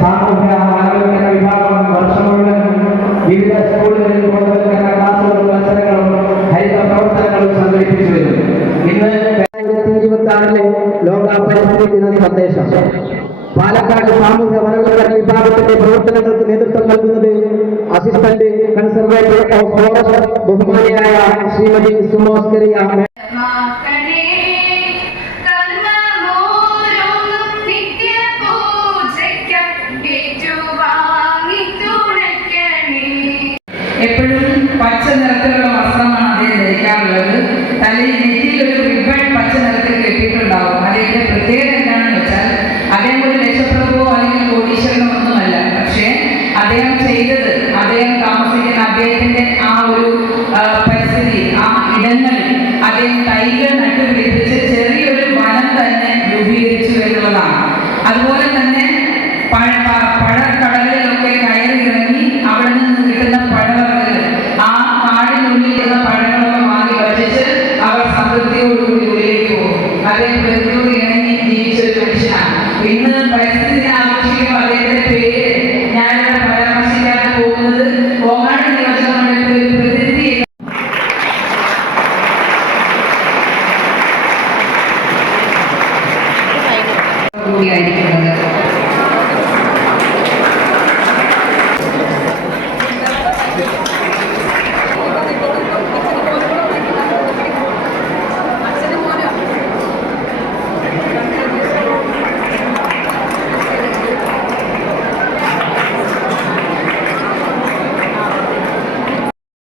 സാമൂഹ്യ ആരോഗ്യ വിഭാഗം വർഷം മുഴുവൻ വിവിധ സ്കൂളുകളിൽ ബോധവൽക്കരണ ക്ലാസുകളും മത്സരങ്ങളും ഹരിത പ്രവർത്തനങ്ങളും സംഘടിപ്പിച്ചു വരുന്നു. ഇന്ന് 2026 ലോക പരിസ്ഥിതി ദിന സന്ദേശം. പാലക്കാട് സാമൂഹ്യ വനവികസന വിഭാഗത്തിന്റെ പ്രവർത്തനങ്ങൾക്ക് നേതൃത്വം നൽകുന്നത് അസിസ്റ്റന്റ് കൺസർവേറ്റർ ഓഫ് ഫോറസ്റ്റ് ബഹുമാനിയായ ശ്രീമതി സുമോസ്കറിയ. എപ്പോഴും പച്ച നിറത്തിലുള്ള വസ്ത്രമാണ് അദ്ദേഹം ധരിക്കാറുള്ളത്. തലയിൽ നെറ്റിയിലൊരു റിബൺ പച്ച നിറത്തിൽ കെട്ടിയിട്ടുണ്ടാവും. അദ്ദേഹത്തിന്റെ പ്രത്യേകത എന്താണെന്ന് വെച്ചാൽ അദ്ദേഹം ഒരു ലക്ഷപ്രഭുവോ അല്ലെങ്കിൽ കോടീശ്വരനോ ഒന്നുമല്ല. പക്ഷേ അദ്ദേഹം ചെയ്തത്, അദ്ദേഹം താമസിക്കുന്ന അദ്ദേഹത്തിന്റെ ആ ഒരു പരിസ്ഥിതി, ആ ഇടങ്ങളിൽ അദ്ദേഹം തൈകൾ നട്ടുപിടിപ്പിച്ച് ചെറിയൊരു വനം തന്നെ രൂപീകരിച്ചു എന്നുള്ളതാണ്. അതുപോലെ തന്നെ പഴക്കടലിലൊക്കെ കയറി ഇറങ്ങി അവിടെ നിന്ന് കിട്ടുന്ന പഴവർഗ്ഗങ്ങൾ, ആ കാടിനുള്ളിലുള്ള പഴങ്ങളൊക്കെ വാങ്ങി ഭക്ഷിച്ച് അവർ സംതൃപ്തിയോടുകൂടി ഉള്ളിലേക്ക് പോകും. അദ്ദേഹം പ്രകൃതിയോട് ഇണങ്ങി ജീവിച്ചൊരു മനുഷ്യനാണ്. ഇന്ന് പരിസ്ഥിതി ആഘോഷിക്കുമ്പോൾ അദ്ദേഹത്തിന്റെ പേര്